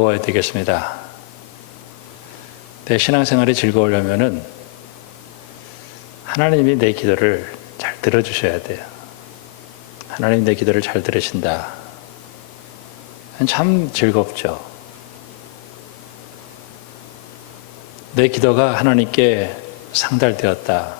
즐거워야 되겠습니다. 내 신앙생활이 즐거우려면은 하나님이 내 기도를 잘 들어주셔야 돼요. 하나님 내 기도를 잘 들으신다. 참 즐겁죠. 내 기도가 하나님께 상달되었다.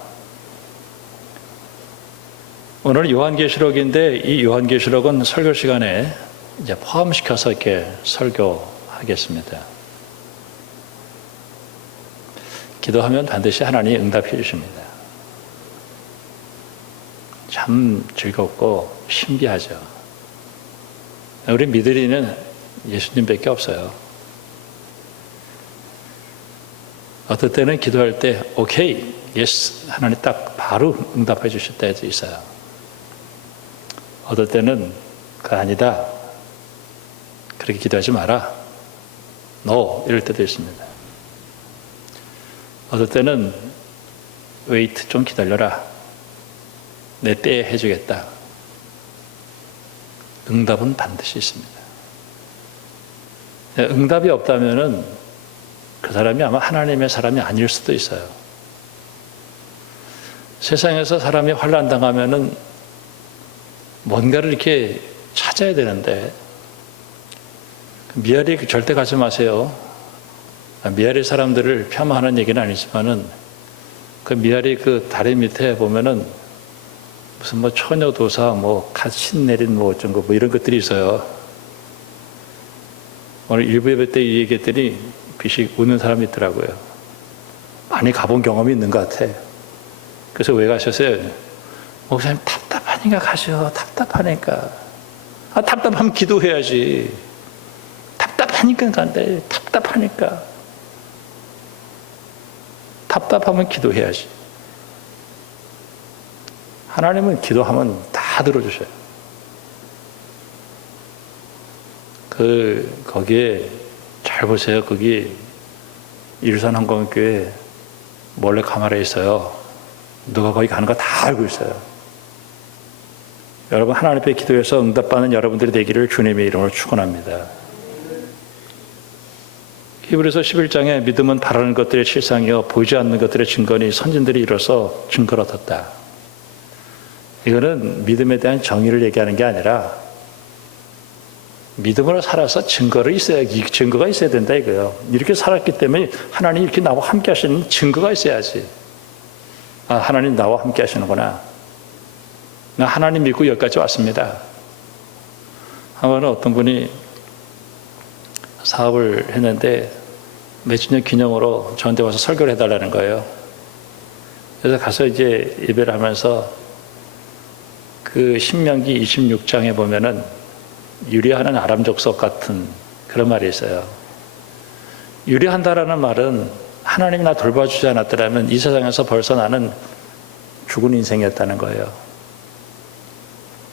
오늘 요한계시록인데 이 요한계시록은 설교 시간에 이제 포함시켜서 이렇게 설교하겠습니다. 기도하면 반드시 하나님이 응답해 주십니다. 참 즐겁고 신비하죠. 우리 믿으리는 예수님밖에 없어요. 어떨 때는 기도할 때 오케이, 예스, 하나님 딱 바로 응답해 주실 때도 있어요. 어떨 때는 그거 아니다, 그렇게 기도하지 마라, 노, 이럴 때도 있습니다. 어떨 때는 웨이트, 좀 기다려라, 내 때에 해주겠다. 응답은 반드시 있습니다. 응답이 없다면은 그 사람이 아마 하나님의 사람이 아닐 수도 있어요. 세상에서 사람이 환난 당하면은 뭔가를 이렇게 찾아야 되는데, 미아리 절대 가지 마세요. 미아리 사람들을 폄하하는 얘기는 아니지만은 그 미아리 그 다리 밑에 보면은 무슨 뭐 처녀도사, 뭐 갓신 내린 뭐 어쩐 거 뭐 이런 것들이 있어요. 오늘 일부 예배 때 이 얘기했더니 비식 웃는 사람이 있더라고요. 많이 가본 경험이 있는 것 같아. 그래서 왜 가셨어요? 목사님 답답하니까 가셔. 답답하니까. 아, 답답하면 기도해야지. 답답하니까 간대. 답답하니까. 답답하면 기도해야지. 하나님은 기도하면 다 들어주셔요. 거기에 잘 보세요. 거기 일산항공교회 몰래 카메라에 있어요. 누가 거기 가는 거 다 알고 있어요. 여러분, 하나님 앞에 기도해서 응답받는 여러분들이 되기를 주님의 이름으로 축원합니다. 히브리서 11장에 믿음은 바라는 것들의 실상이요 보이지 않는 것들의 증거니 선진들이 이뤄서 증거를 얻었다. 이거는 믿음에 대한 정의를 얘기하는 게 아니라 믿음으로 살아서 증거가 있어야 된다 이거예요. 이렇게 살았기 때문에 하나님이 이렇게 나와 함께 하시는 증거가 있어야지. 아, 하나님 나와 함께 하시는구나. 나 하나님 믿고 여기까지 왔습니다. 한 번은 어떤 분이 사업을 했는데 몇 주년 기념으로 저한테 와서 설교를 해달라는 거예요. 그래서 가서 이제 예배를 하면서 그 신명기 26장에 보면은 유리하는 아람 족속 같은 그런 말이 있어요. 유리한다라는 말은 하나님이 나 돌봐주지 않았더라면 이 세상에서 벌써 나는 죽은 인생이었다는 거예요.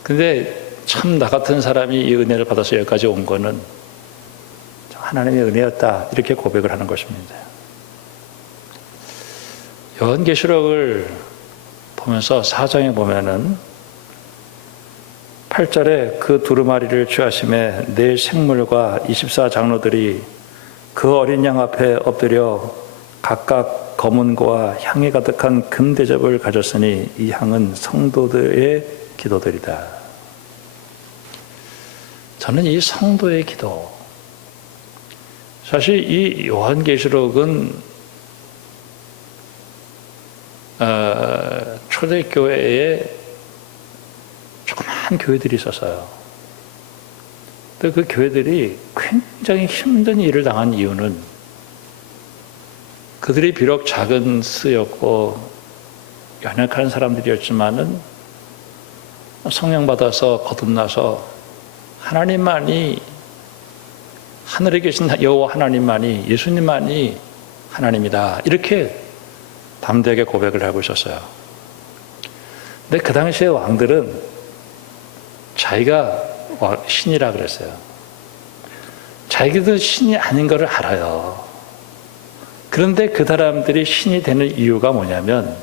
근데 참 나 같은 사람이 이 은혜를 받아서 여기까지 온 거는 하나님의 은혜였다, 이렇게 고백을 하는 것입니다. 요한계시록을 보면서 4장에 보면은 8절에 그 두루마리를 취하심에 네 생물과 24장로들이 그 어린 양 앞에 엎드려 각각 검은고와 향이 가득한 금대접을 가졌으니 이 향은 성도들의 기도들이다. 저는 이 성도의 기도, 사실 이 요한계시록은 초대교회에 조그마한 교회들이 있었어요. 근데 그 교회들이 굉장히 힘든 일을 당한 이유는 그들이 비록 작은 수였고 연약한 사람들이었지만은 성령 받아서 거듭나서 하나님만이, 하늘에 계신 여호와 하나님만이, 예수님만이 하나님이다, 이렇게 담대하게 고백을 하고 있었어요. 근데 그 당시의 왕들은 자기가 신이라 그랬어요. 자기도 신이 아닌 것을 알아요. 그런데 그 사람들이 신이 되는 이유가 뭐냐면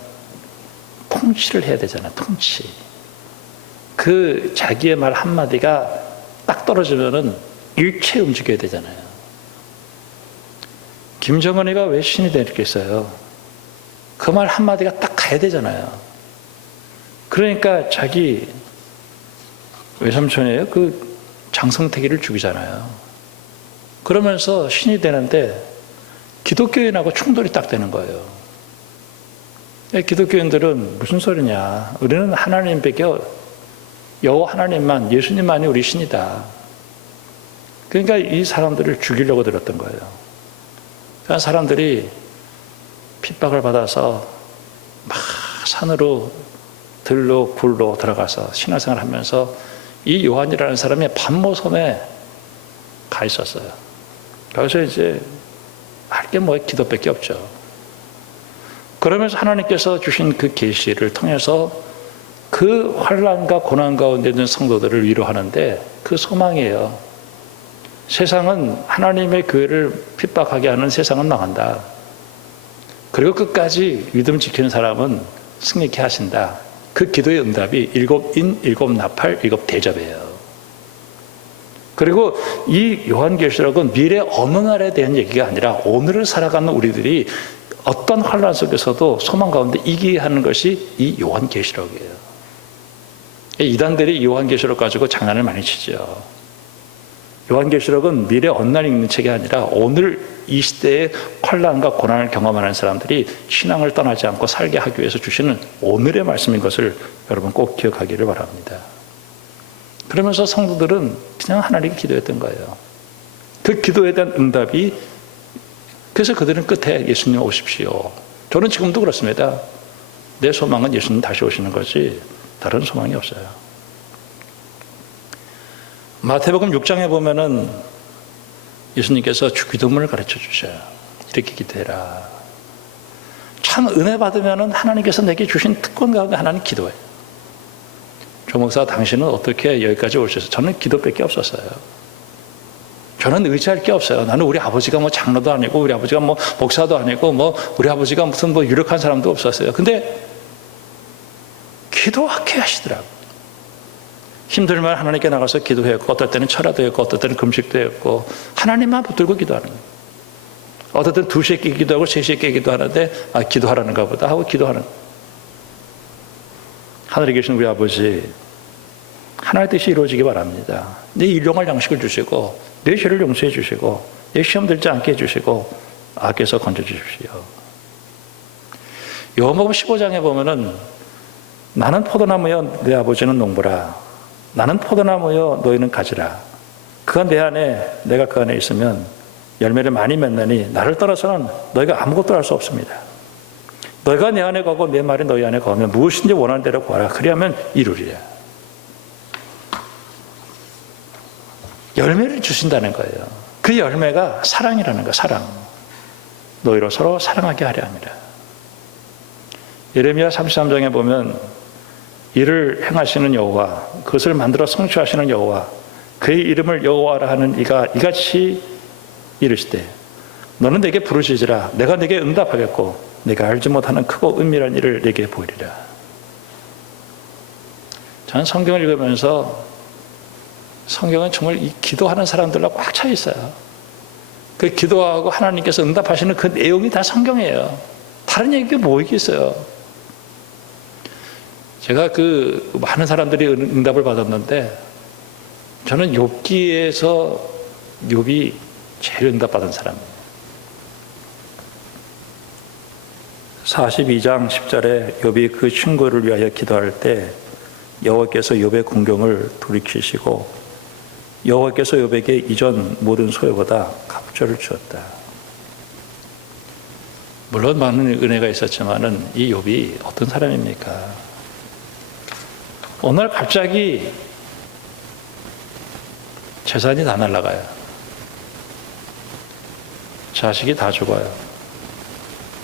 통치를 해야 되잖아. 통치. 그 자기의 말 한마디가 딱 떨어지면은 일체 움직여야 되잖아요. 김정은이가 왜 신이 되겠어요? 그 말 한마디가 딱 가야 되잖아요. 그러니까 자기 외삼촌이에요. 그 장성택이를 죽이잖아요. 그러면서 신이 되는데 기독교인하고 충돌이 딱 되는 거예요. 기독교인들은 무슨 소리냐. 우리는 하나님밖에, 여호와 하나님만, 예수님만이 우리 신이다. 그러니까 이 사람들을 죽이려고 들었던 거예요. 그러니까 사람들이 핍박을 받아서 막 산으로 들로 굴로 들어가서 신앙생활을 하면서 이 요한이라는 사람이 반모섬에 가 있었어요. 거기서 이제 할 게 뭐 기도밖에 없죠. 그러면서 하나님께서 주신 그 계시를 통해서 그 환난과 고난 가운데 있는 성도들을 위로하는데 그 소망이에요. 세상은 하나님의 교회를 핍박하게 하는 세상은 망한다. 그리고 끝까지 믿음 지키는 사람은 승리케 하신다. 그 기도의 응답이 7인, 7나팔, 7대접이에요. 그리고 이 요한계시록은 미래 어느 날에 대한 얘기가 아니라 오늘을 살아가는 우리들이 어떤 환난 속에서도 소망 가운데 이기게 하는 것이 이 요한계시록이에요. 이단들이 요한계시록 가지고 장난을 많이 치죠. 요한계시록은 미래 어느 날 읽는 책이 아니라 오늘 이 시대의 환난과 고난을 경험하는 사람들이 신앙을 떠나지 않고 살게 하기 위해서 주시는 오늘의 말씀인 것을 여러분 꼭 기억하기를 바랍니다. 그러면서 성도들은 그냥 하나님께 기도했던 거예요. 그 기도에 대한 응답이, 그래서 그들은 끝에 예수님 오십시오. 저는 지금도 그렇습니다. 내 소망은 예수님 다시 오시는 거지 다른 소망이 없어요. 마태복음 6장에 보면은 예수님께서 주기도문을 가르쳐 주셔요. 이렇게 기도해라. 참 은혜 받으면은 하나님께서 내게 주신 특권 가운데 하나는 기도예요. 조 목사, 당신은 어떻게 여기까지 오셔서? 저는 기도밖에 없었어요. 저는 의지할 게 없어요. 나는 우리 아버지가 뭐 장로도 아니고 우리 아버지가 뭐 목사도 아니고 뭐 우리 아버지가 무슨 뭐 유력한 사람도 없었어요. 근데 기도하게 하시더라고요. 힘들면 하나님께 나가서 기도했고, 어떨 때는 철야도 했고, 어떨 때는 금식도 했고, 하나님만 붙들고 기도하는 거예요. 어떨 때는 2시에 기도하고 3시에 기도하는데, 기도하라는가 보다 하고 기도하는. 하늘에 계신 우리 아버지, 하나님의 뜻이 이루어지기 바랍니다. 내 일용할 양식을 주시고, 내 죄를 용서해 주시고, 내 시험 들지 않게 해주시고, 악에서 건져주십시오. 요한복음 15장에 보면은, 나는 포도나무여 내 아버지는 농부라. 나는 포도나무여 너희는 가지라. 그가 내 안에, 내가 그 안에 있으면 열매를 많이 맺느니 나를 떠나서는 너희가 아무것도 할 수 없습니다. 너희가 내 안에 거하고 내 말이 너희 안에 거하면 무엇인지 원하는 대로 구하라. 그리하면 이루리라. 열매를 주신다는 거예요. 그 열매가 사랑이라는 거예요. 사랑. 너희로 서로 사랑하게 하려 합니다. 예레미야 33장에 보면 이를 행하시는 여호와, 그것을 만들어 성취하시는 여호와, 그의 이름을 여호와라 하는 이가 이같이 이르시되 너는 내게 부르시지라. 내가 내게 응답하겠고 내가 알지 못하는 크고 은밀한 일을 내게 보이리라. 저는 성경을 읽으면서 성경은 정말 이 기도하는 사람들로 꽉 차 있어요. 그 기도하고 하나님께서 응답하시는 그 내용이 다 성경이에요. 다른 얘기가 뭐 있겠어요? 제가 그 많은 사람들이 응답을 받았는데 저는 욥기에서 욥이 제일 응답받은 사람이에요. 42장 10절에 욥이 그 친구를 위하여 기도할 때 여호와께서 욥의 공경을 돌이키시고 여호와께서 욥에게 이전 모든 소유보다 갑절을 주었다. 물론 많은 은혜가 있었지만은 이 욥이 어떤 사람입니까? 어느 날 갑자기 재산이 다 날아가요. 자식이 다 죽어요.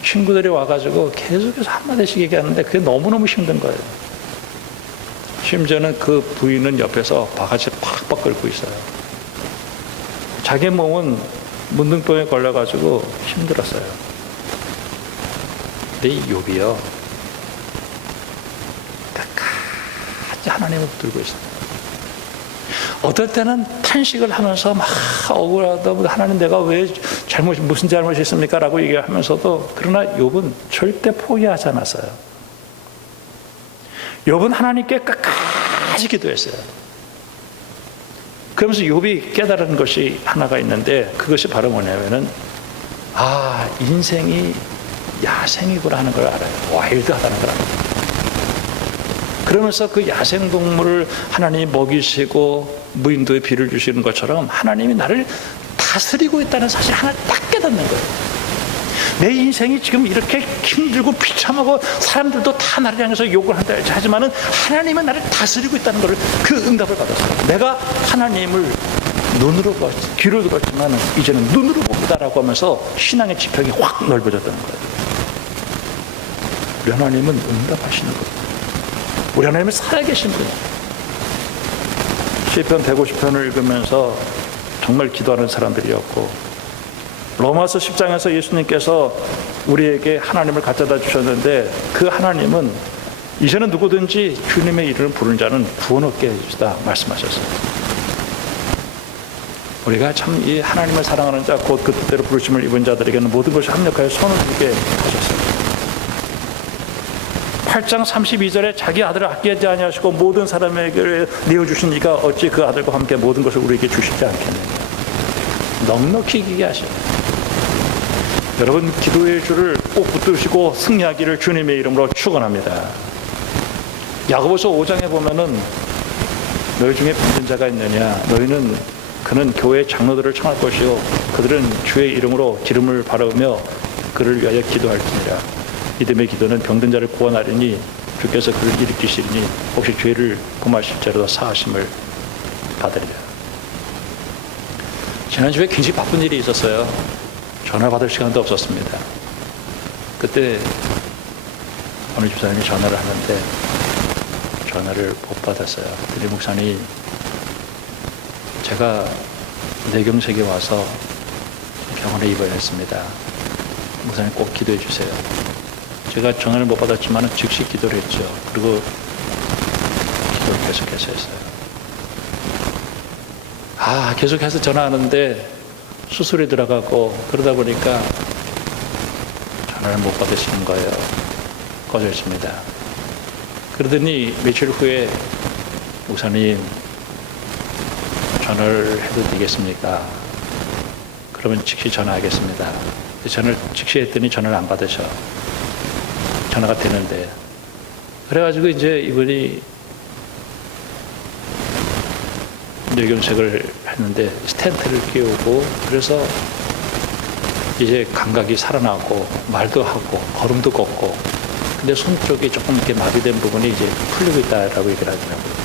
친구들이 와가지고 계속해서 한마디씩 얘기하는데 그게 너무너무 힘든 거예요. 심지어는 그 부인은 옆에서 바가지를 팍팍 긁고 있어요. 자기 몸은 문둥병에 걸려가지고 힘들었어요. 근데 이 욥이요, 끝까지 하나님을 붙들고 있어요. 어떨 때는 탄식을 하면서 막 억울하다, 하나님 내가 왜 무슨 잘못이 있습니까? 라고 얘기하면서도, 그러나 욥은 절대 포기하지 않았어요. 욥은 하나님께 끝까지 기도했어요. 그러면서 욥이 깨달은 것이 하나가 있는데, 그것이 바로 뭐냐면은, 인생이 야생이구나 하는 걸 알아요. 와일드하다는 걸 알아요. 그러면서 그 야생동물을 하나님이 먹이시고 무인도에 비를 주시는 것처럼 하나님이 나를 다스리고 있다는 사실 하나 딱 깨닫는 거예요. 내 인생이 지금 이렇게 힘들고 비참하고 사람들도 다 나를 향해서 욕을 한다 하지만은 하나님은 나를 다스리고 있다는 것을, 그 응답을 받았어요. 내가 하나님을 눈으로 귀로 들었지만 이제는 눈으로 봅니다라고 하면서 신앙의 지평이 확 넓어졌다는 거예요. 우리 하나님은 응답하시는 거예요. 우리 하나님은 살아계신 분이에요. 시편 150편을 읽으면서 정말 기도하는 사람들이었고, 로마서 10장에서 예수님께서 우리에게 하나님을 갖다 주셨는데, 그 하나님은 이제는 누구든지 주님의 이름을 부르는 자는 구원 얻게 해주시다 말씀하셨어요. 우리가 참 이 하나님을 사랑하는 자, 곧 그 뜻대로 부르심을 입은 자들에게는 모든 것이 합력하여 선을 주게 하셨어요. 8장 32절에 자기 아들을 아끼지 아니하시고 모든 사람에게 내어주신 이가 어찌 그 아들과 함께 모든 것을 우리에게 주시지 않겠느냐. 넉넉히 얘기하셔요. 여러분, 기도의 줄을 꼭 붙드시고 승리하기를 주님의 이름으로 축원합니다. 야고보서 5장에 보면은 너희 중에 병든 자가 있느냐, 그는 교회 장로들을 청할 것이요 그들은 주의 이름으로 기름을 바르며 그를 위하여 기도할지니라. 믿음의 기도는 병든 자를 구원하리니 주께서 그를 일으키시리니 혹시 죄를 범하실 자라도 사하심을 받으리라. 지난주에 굉장히 바쁜 일이 있었어요. 전화 받을 시간도 없었습니다. 그때 어느 집사님이 전화를 하는데 전화를 못 받았어요. 그때 목사님이 제가 뇌경색이 와서 병원에 입원했습니다. 목사님 꼭 기도해 주세요. 제가 전화를 못 받았지만 즉시 기도를 했죠. 그리고 기도를 계속해서 했어요. 계속해서 전화하는데 수술에 들어가고 그러다 보니까 전화를 못 받으시는 거예요. 꺼져 있습니다. 그러더니 며칠 후에 목사님 전화를 해도 되겠습니까? 그러면 즉시 전화하겠습니다. 전화를 즉시 했더니 전화를 안 받으셔. 전화가 되는데. 그래가지고 이제 이분이 뇌경색을 했는데 스텐트를 끼우고, 그래서 이제 감각이 살아나고 말도 하고 걸음도 걷고, 근데 손 쪽이 조금 이렇게 마비된 부분이 이제 풀리고 있다라고 얘기를 하더라고요.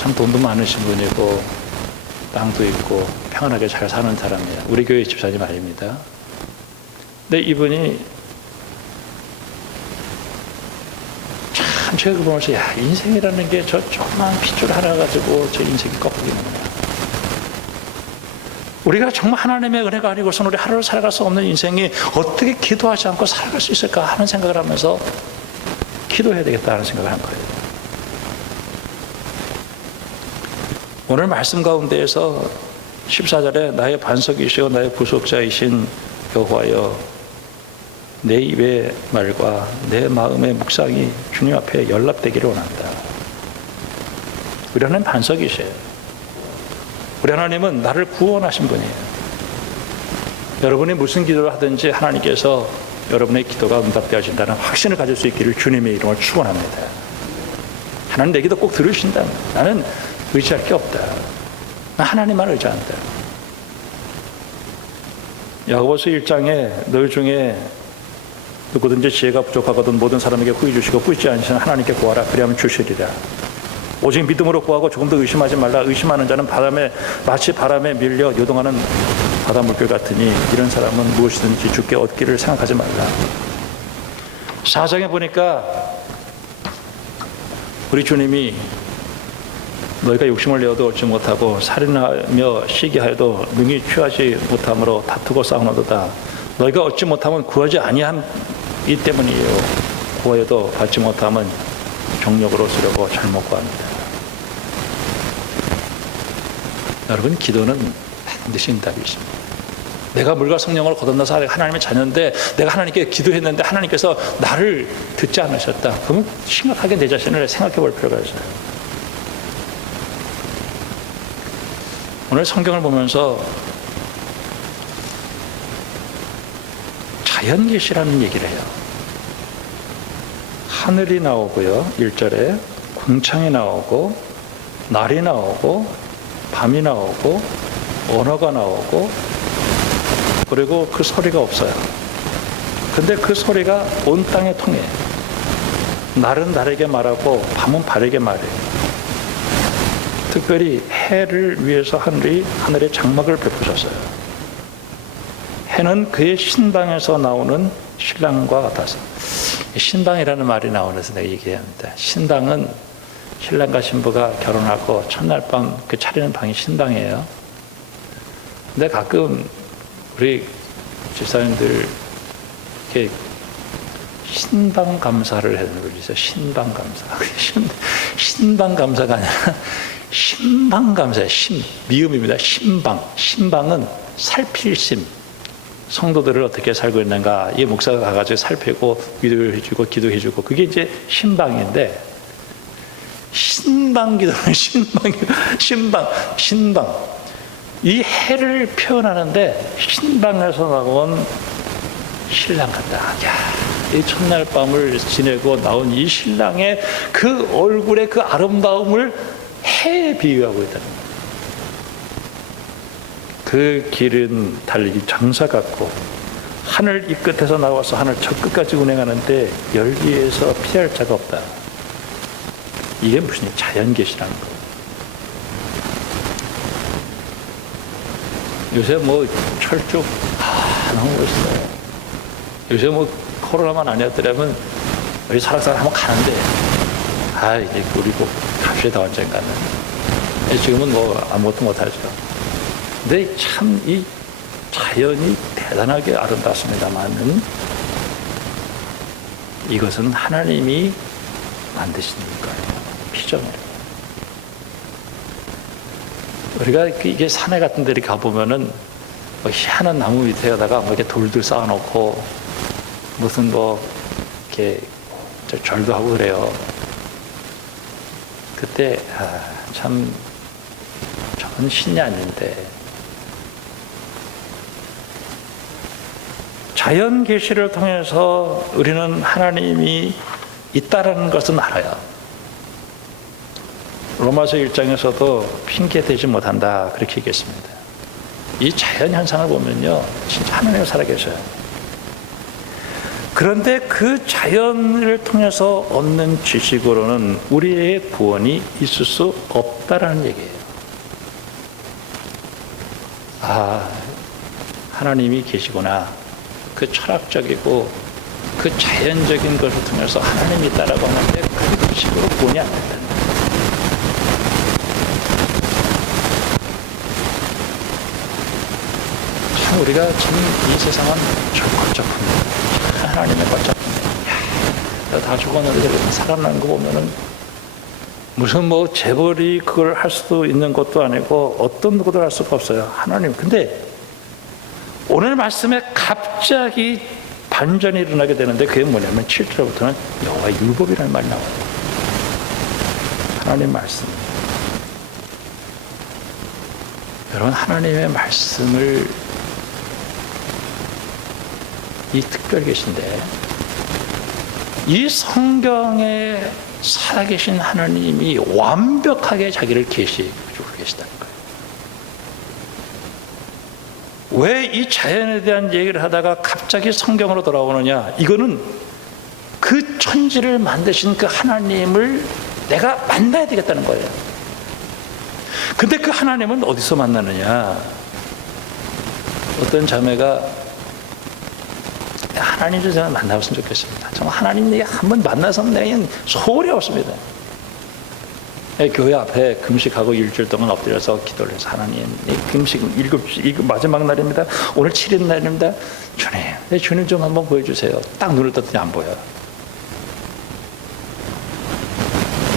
참 돈도 많으신 분이고 땅도 있고 평안하게 잘 사는 사람이에요. 우리 교회 집사님 아닙니다. 근데 이분이 참 제가 보면서 인생이라는 게 저 조그만 핏줄 하나 가지고 저 인생이 꺾이는구나. 우리가 정말 하나님의 은혜가 아니고서는 우리 하루를 살아갈 수 없는 인생이 어떻게 기도하지 않고 살아갈 수 있을까 하는 생각을 하면서 기도해야 되겠다는 생각을 한 거예요. 오늘 말씀 가운데에서 14절에 나의 반석이시오 나의 부속자이신 여호와여, 내 입의 말과 내 마음의 묵상이 주님 앞에 연락되기를 원한다. 우리 하나님 반석이세요. 우리 하나님은 나를 구원하신 분이에요. 여러분이 무슨 기도를 하든지 하나님께서 여러분의 기도가 응답되어진다는 확신을 가질 수 있기를 주님의 이름으로 축원합니다. 하나님 내 기도 꼭 들으신다. 나는 의지할 게 없다. 나 하나님만 의지한다. 야고보서 1장에 너희 중에 누구든지 지혜가 부족하거든 모든 사람에게 후히 주시고 꾸짖지 않으시는 하나님께 구하라. 그리하면 주시리라. 오직 믿음으로 구하고 조금도 의심하지 말라. 의심하는 자는 마치 바람에 밀려 요동하는 바다 물결 같으니 이런 사람은 무엇이든지 주께 얻기를 생각하지 말라. 4장에 보니까 우리 주님이 너희가 욕심을 내어도 얻지 못하고 살인하며 시기하여도 능히 취하지 못함으로 다투고 싸우노도다. 너희가 얻지 못하면 구하지 아니함이 때문이에요. 구하여도 받지 못하면 정욕으로 쓰려고 잘못 구합니다. 여러분, 기도는 반드시 응답이 있습니다. 내가 물과 성령을 거듭나서 하나님의 자녀인데 내가 하나님께 기도했는데 하나님께서 나를 듣지 않으셨다. 그러면 심각하게 내 자신을 생각해 볼 필요가 있어요. 오늘 성경을 보면서 자연계시라는 얘기를 해요. 하늘이 나오고요, 1절에 궁창이 나오고 날이 나오고 밤이 나오고 언어가 나오고, 그리고 그 소리가 없어요. 근데 그 소리가 온 땅에 통해. 날은 날에게 말하고 밤은 밤에게 말해요. 특별히 해를 위해서 하늘에 장막을 베푸셨어요. 해는 그의 신방에서 나오는 신랑과 같아서. 신방이라는 말이 나오면서 내가 얘기합니다. 신방은 신랑과 신부가 결혼하고 첫날 밤 그 차리는 방이 신방이에요. 근데 가끔 우리 집사님들 이렇게 신방 감사를 하는 걸 있어요. 신방 감사. 신방 감사가 아니라 신방 감사예요. 미음입니다. 신방은 살필심. 성도들을 어떻게 살고 있는가, 이 목사가 가가지고 살피고 위로해주고 기도해주고, 그게 이제 신방인데, 신방 기도는 신방. 이 해를 표현하는데 신방에서 나온 신랑 같다. 야, 이 첫날 밤을 지내고 나온 이 신랑의 그 얼굴의 그 아름다움을 해에 비유하고 있다는 거예요. 그 길은 달리기 장사 같고 하늘 이 끝에서 나와서 하늘 저 끝까지 운행하는데 열기에서 피할 자가 없다. 이게 무슨 자연계시라는 거예요. 요새 뭐 철쭉 너무 멋있어요. 요새 뭐 코로나만 아니었더라면 우리 설악산 한번 가는데 이제 우리 뭐 갑시다 언젠가는. 지금은 뭐 아무것도 못하죠. 근데 참 이 자연이 대단하게 아름답습니다만은 이것은 하나님이 만드신 거예요. 피조물이에요. 우리가 이게 산에 같은 데 가보면은 뭐 희한한 나무 밑에다가 뭐 이렇게 돌들 쌓아놓고 무슨 뭐 이렇게 절도 하고 그래요. 그때 참 저건 신이 아닌데. 자연 계시를 통해서 우리는 하나님이 있다라는 것은 알아요. 로마서 1장에서도 핑계 대지 못한다 그렇게 얘기했습니다. 이 자연 현상을 보면요, 진짜 하나님이 살아계셔요. 그런데 그 자연을 통해서 얻는 지식으로는 우리의 구원이 있을 수 없다라는 얘기예요. 하나님이 계시구나. 그 철학적이고 그 자연적인 것을 통해서 하나님이 있다라고 하는데 그 지식으로 구원이 안 된다는 거예요. 참 우리가 참 이 세상은 걸작품이에요. 하나님의 걸작품이에요. 다 죽었는데 살아나는 거 보면은 무슨 뭐 재벌이 그걸 할 수도 있는 것도 아니고 어떤 누구도 할 수가 없어요. 하나님. 근데 오늘 말씀에 갑자기 반전이 일어나게 되는데 그게 뭐냐면 7절부터는 여호와의 율법이라는 말이 나와요. 하나님 말씀. 여러분, 하나님의 말씀을 이 특별 계신데 이 성경에 살아계신 하나님이 완벽하게 자기를 계시해주고 계시다는 거예요. 왜 이 자연에 대한 얘기를 하다가 갑자기 성경으로 돌아오느냐? 이거는 그 천지를 만드신 그 하나님을 내가 만나야 되겠다는 거예요. 근데 그 하나님은 어디서 만나느냐? 어떤 자매가 하나님 좀 제가 만나봤으면 좋겠습니다. 정말 하나님 얘기 한번 만나서 내가 소홀히 없습니다. 교회 앞에 금식하고 일주일 동안 엎드려서 기도를 해서 하나님, 금식 마지막 날입니다. 오늘 7일 날입니다. 주님, 주님 좀 한번 보여주세요. 딱 눈을 떴더니 안 보여요.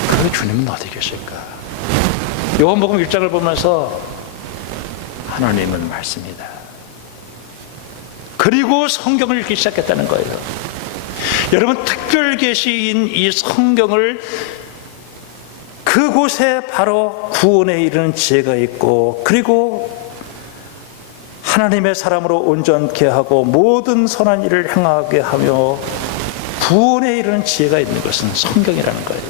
그 주님은 어디 계실까? 요한복음 1장을 보면서 하나님은 말씀이다. 그리고 성경을 읽기 시작했다는 거예요. 여러분, 특별 계시인 이 성경을 그곳에 바로 구원에 이르는 지혜가 있고, 그리고 하나님의 사람으로 온전케 하고 모든 선한 일을 행하게 하며 구원에 이르는 지혜가 있는 것은 성경이라는 거예요.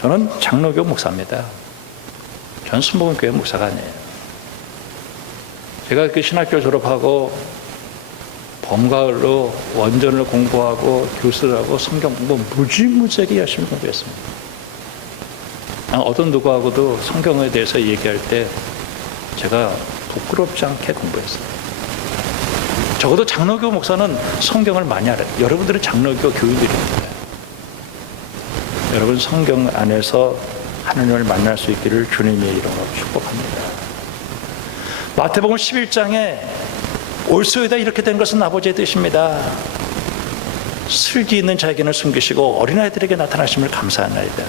저는 장로교 목사입니다. 전 순복음교회 목사가 아니에요. 제가 그 신학교 졸업하고 봄가을로 원전을 공부하고 교수를 하고 성경 공부 무지무지하게 열심히 공부했습니다. 어떤 누구하고도 성경에 대해서 얘기할 때 제가 부끄럽지 않게 공부했어요. 적어도 장로교 목사는 성경을 많이 알아요. 여러분들은 장로교 교인들입니다. 여러분, 성경 안에서 하나님을 만날 수 있기를 주님의 이름으로 축복합니다. 마태복음 11장에 올소이다 이렇게 된 것은 아버지의 뜻입니다. 슬기 있는 자에게는 숨기시고 어린아이들에게 나타나심을 감사하나이다.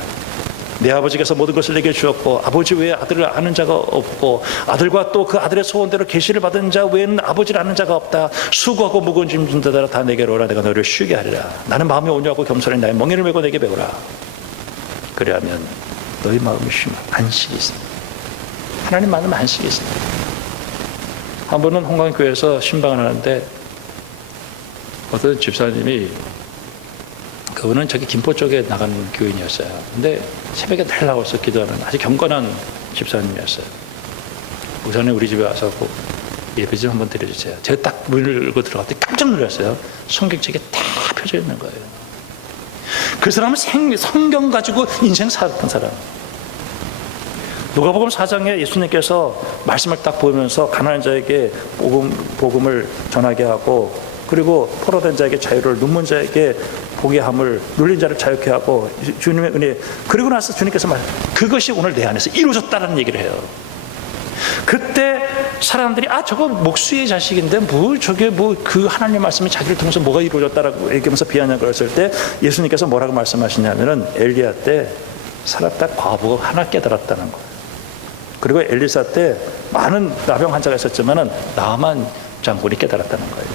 내 아버지께서 모든 것을 내게 주었고 아버지 외에 아들을 아는 자가 없고 아들과 또 그 아들의 소원대로 계시를 받은 자 외에는 아버지를 아는 자가 없다. 수고하고 무거운 짐 진 자들아 다 내게로 오라. 내가 너를 쉬게 하리라. 나는 마음이 온유하고 겸손히 나의 멍에를 메고 내게 배우라. 그래야면 너희 마음이 쉬면 안식이 있습니다. 하나님 만나면 안식이 있습니다. 한 번은 홍강교회에서 신방을 하는데 어떤 집사님이, 그분은 저기 김포 쪽에 나가는 교인이었어요. 근데 새벽에 날 나와서 기도하는 아주 경건한 집사님이었어요. 목사님 우리 집에 와서 예배 좀 한번 드려주세요. 제가 딱 문을 열고 들어갈 때 깜짝 놀랐어요. 성경책에 다 펴져 있는 거예요. 그 사람은 성경 가지고 인생 살았던 사람. 누가복음 4장에 예수님께서 말씀을 딱 보면서 가난한 자에게 복음을 전하게 하고, 그리고 포로된 자에게 자유를, 눈먼 자에게 보게 함을, 눌린 자를 자유케 하고, 주님의 은혜, 그리고 나서 주님께서 그것이 오늘 내 안에서 이루어졌다는 얘기를 해요. 그때 사람들이 저거 목수의 자식인데 저게 그 하나님 말씀이 자기를 통해서 뭐가 이루어졌다라고 얘기하면서 비아냐고 했을 때 예수님께서 뭐라고 말씀하시냐면은 엘리야 때 살았다 과부가 하나 깨달았다는 거예요. 그리고 엘리사 때 많은 나병 환자가 있었지만은 나만 장군이 깨달았다는 거예요.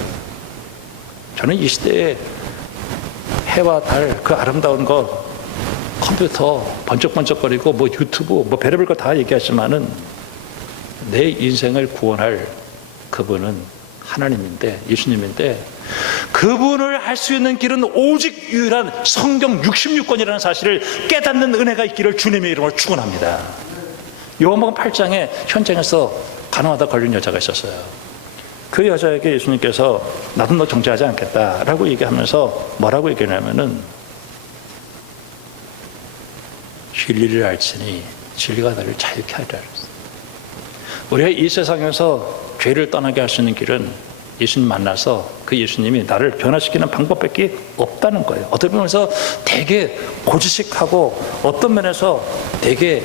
저는 이 시대에 해와 달, 그 아름다운 것, 컴퓨터 번쩍번쩍거리고 유튜브 별의별 거 다 얘기하지만은 내 인생을 구원할 그분은 하나님인데, 예수님인데, 그분을 할 수 있는 길은 오직 유일한 성경 66권이라는 사실을 깨닫는 은혜가 있기를 주님의 이름으로 축원합니다. 요한복음 8장에 현장에서 간호하다 걸린 여자가 있었어요. 그 여자에게 예수님께서 나도 너 정죄하지 않겠다라고 얘기하면서 뭐라고 얘기하냐면은 진리를 알지니 진리가 너를 자유케 하리라. 우리가 이 세상에서 죄를 떠나게 할 수 있는 길은 예수님 만나서 그 예수님이 나를 변화시키는 방법밖에 없다는 거예요. 어떤 면에서 되게 고지식하고 어떤 면에서 되게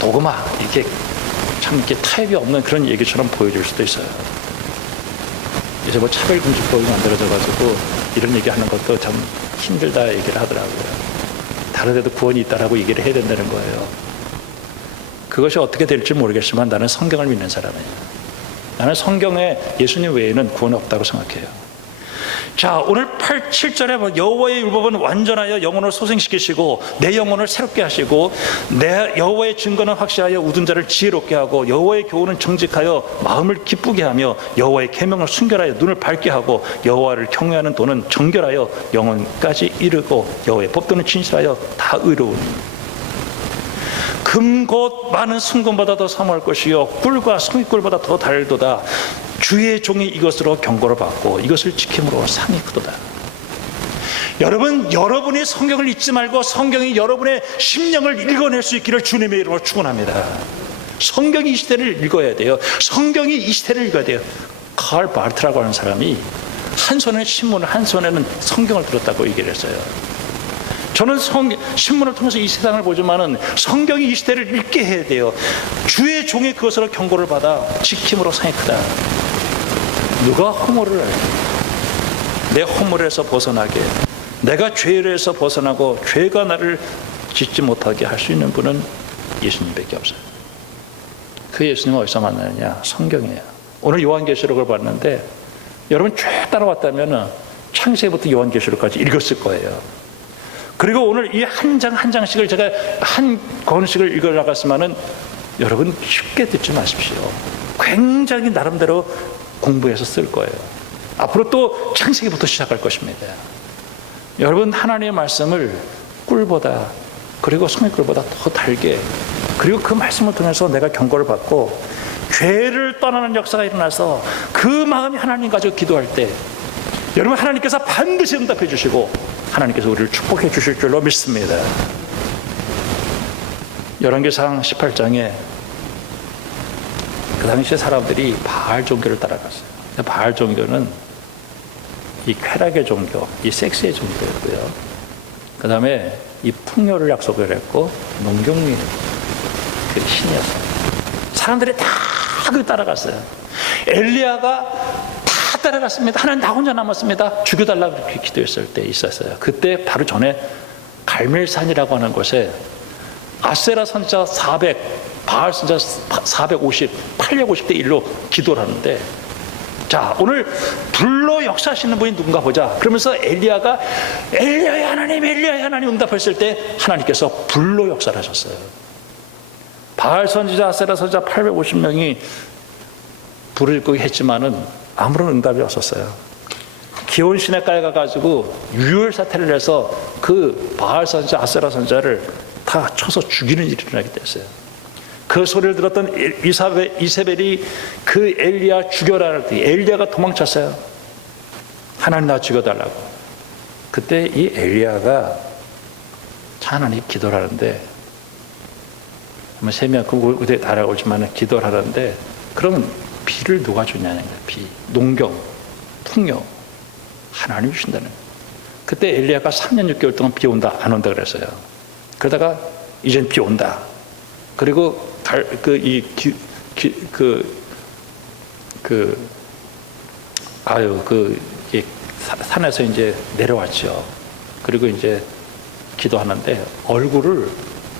도그마, 이게 참 이렇게 타협이 없는 그런 얘기처럼 보여질 수도 있어요. 이제 차별금지법이 만들어져가지고 이런 얘기하는 것도 참 힘들다 얘기를 하더라고요. 다른 데도 구원이 있다라고 얘기를 해야 된다는 거예요. 그것이 어떻게 될지 모르겠지만 나는 성경을 믿는 사람이에요. 나는 성경에 예수님 외에는 구원 없다고 생각해요. 자, 오늘 7절에 여호와의 율법은 완전하여 영혼을 소생시키시고 내 영혼을 새롭게 하시고 내 여호와의 증거는 확실하여 웃은 자를 지혜롭게 하고 여호와의 교훈은 정직하여 마음을 기쁘게 하며 여호와의 계명을 순결하여 눈을 밝게 하고 여호와를 경외하는 도는 정결하여 영혼까지 이르고 여호와의 법도는 진실하여 다 의로운 금 곧 많은 순금보다 더 사모할 것이요 꿀과 성의꿀보다 더 달도다. 주의 종이 이것으로 경고를 받고 이것을 지킴으로 상이 크도다. 여러분, 여러분이 성경을 읽지 말고 성경이 여러분의 심령을 읽어낼 수 있기를 주님의 이름으로 축원합니다. 성경이 이 시대를 읽어야 돼요. 성경이 이 시대를 읽어야 돼요. 칼 바르트라고 하는 사람이 한 손에 신문을, 한 손에는 성경을 들었다고 얘기를 했어요. 저는 신문을 통해서 이 세상을 보지만은 성경이 이 시대를 읽게 해야 돼요. 주의 종이 그것으로 경고를 받아 지킴으로 상이 크다. 누가 허물을 알게, 내 허물에서 벗어나게, 내가 죄에서 벗어나고 죄가 나를 짓지 못하게 할 수 있는 분은 예수님밖에 없어요. 그 예수님은 어디서 만나느냐? 성경이에요. 오늘 요한계시록을 봤는데 여러분 쭉 따라왔다면 창세기부터 요한계시록까지 읽었을 거예요. 그리고 오늘 이 한 장 한 장씩을 제가 한 권씩을 읽어 나갔지만은 여러분 쉽게 듣지 마십시오. 굉장히 나름대로 공부해서 쓸 거예요. 앞으로 또 창세기부터 시작할 것입니다. 여러분 하나님의 말씀을 꿀보다 그리고 성경꿀보다 더 달게, 그리고 그 말씀을 통해서 내가 경고를 받고 죄를 떠나는 역사가 일어나서 그 마음이 하나님 가지고 기도할 때 여러분 하나님께서 반드시 응답해 주시고 하나님께서 우리를 축복해 주실 줄로 믿습니다. 열왕기상 18장에 그 당시에 사람들이 바알 종교를 따라갔어요. 바알 종교는 이 쾌락의 종교, 이 섹스의 종교였고요. 그 다음에 이 풍요를 약속을 했고 농경민 그 신이었어요. 사람들이 다 그 따라갔어요. 엘리야가 다 따라갔습니다. 하나님 나 혼자 남았습니다. 죽여달라고 그렇게 기도했을 때 있었어요. 그때 바로 전에 갈멜산이라고 하는 곳에 아세라 선자 400, 바알 선자 450, 850대 1로 기도를 하는데, 자 오늘 불로 역사하시는 분이 누군가 보자. 그러면서 엘리야가 엘리야의 하나님, 엘리야의 하나님 응답했을 때 하나님께서 불로 역사를 하셨어요. 바알 선지자, 아세라 선지자 850명이 불을 끄게 했지만은 아무런 응답이 없었어요. 기온 시내가에 가가지고 유혈 사태를 해서 그 바알 선지자, 아세라 선지자를 다 쳐서 죽이는 일이 일어나게 됐어요. 그 소리를 들었던 이세벨이 그 엘리야 죽여라 할 때 엘리야가 도망쳤어요. 하나님 나 죽여달라고. 그때 이 엘리야가 하나님 기도를 하는데, 아마 세명 그때 달아오지만 기도를 하는데, 그러면 비를 누가 주냐는 거예요. 비, 농경, 풍요 하나님이 주신다는 거예요. 그때 엘리야가 3년 6개월 동안 비 온다 안 온다 그랬어요. 그러다가 이젠 비 온다. 그리고 산에서 이제 내려왔죠. 그리고 이제 기도하는데 얼굴을,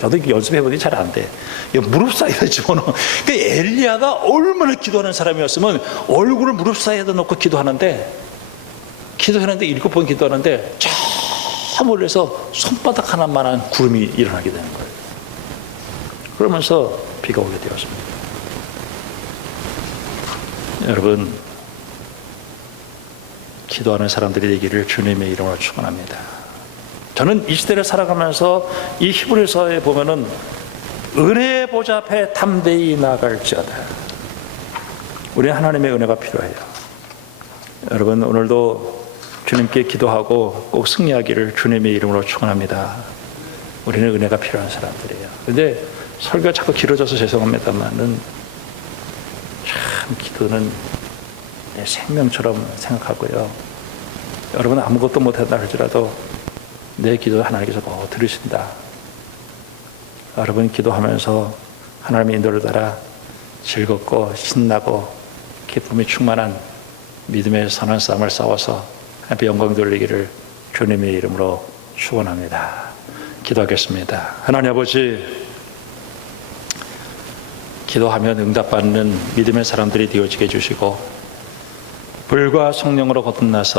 저도 연습해보니 잘 안 돼. 무릎 사이에 집어넣어. 그러니까 엘리야가 얼마나 기도하는 사람이었으면 얼굴을 무릎 사이에다 놓고 기도하는데 7번 기도하는데 저 멀리서 손바닥 하나만한 구름이 일어나게 되는 거예요. 그러면서 비가 오게 되었습니다. 여러분, 기도하는 사람들이 되기를 주님의 이름으로 축원합니다. 저는 이 시대를 살아가면서 이 히브리서에 보면은 은혜의 보좌 앞에 담대히 나아갈지어다. 우리 하나님의 은혜가 필요해요. 여러분 오늘도 주님께 기도하고 꼭 승리하기를 주님의 이름으로 축원합니다. 우리는 은혜가 필요한 사람들이에요. 그런데 설교가 자꾸 길어져서 죄송합니다만은 참 기도는 내 생명처럼 생각하고요. 여러분 아무것도 못한다 할지라도 내 기도 하나님께서 들으신다. 여러분 기도하면서 하나님의 인도를 따라 즐겁고 신나고 기쁨이 충만한 믿음의 선한 싸움을 싸워서 하나님께 영광 돌리기를 주님의 이름으로 축원합니다. 기도하겠습니다. 하나님 아버지, 기도하면 응답받는 믿음의 사람들이 되어지게 해주시고 불과 성령으로 거듭나서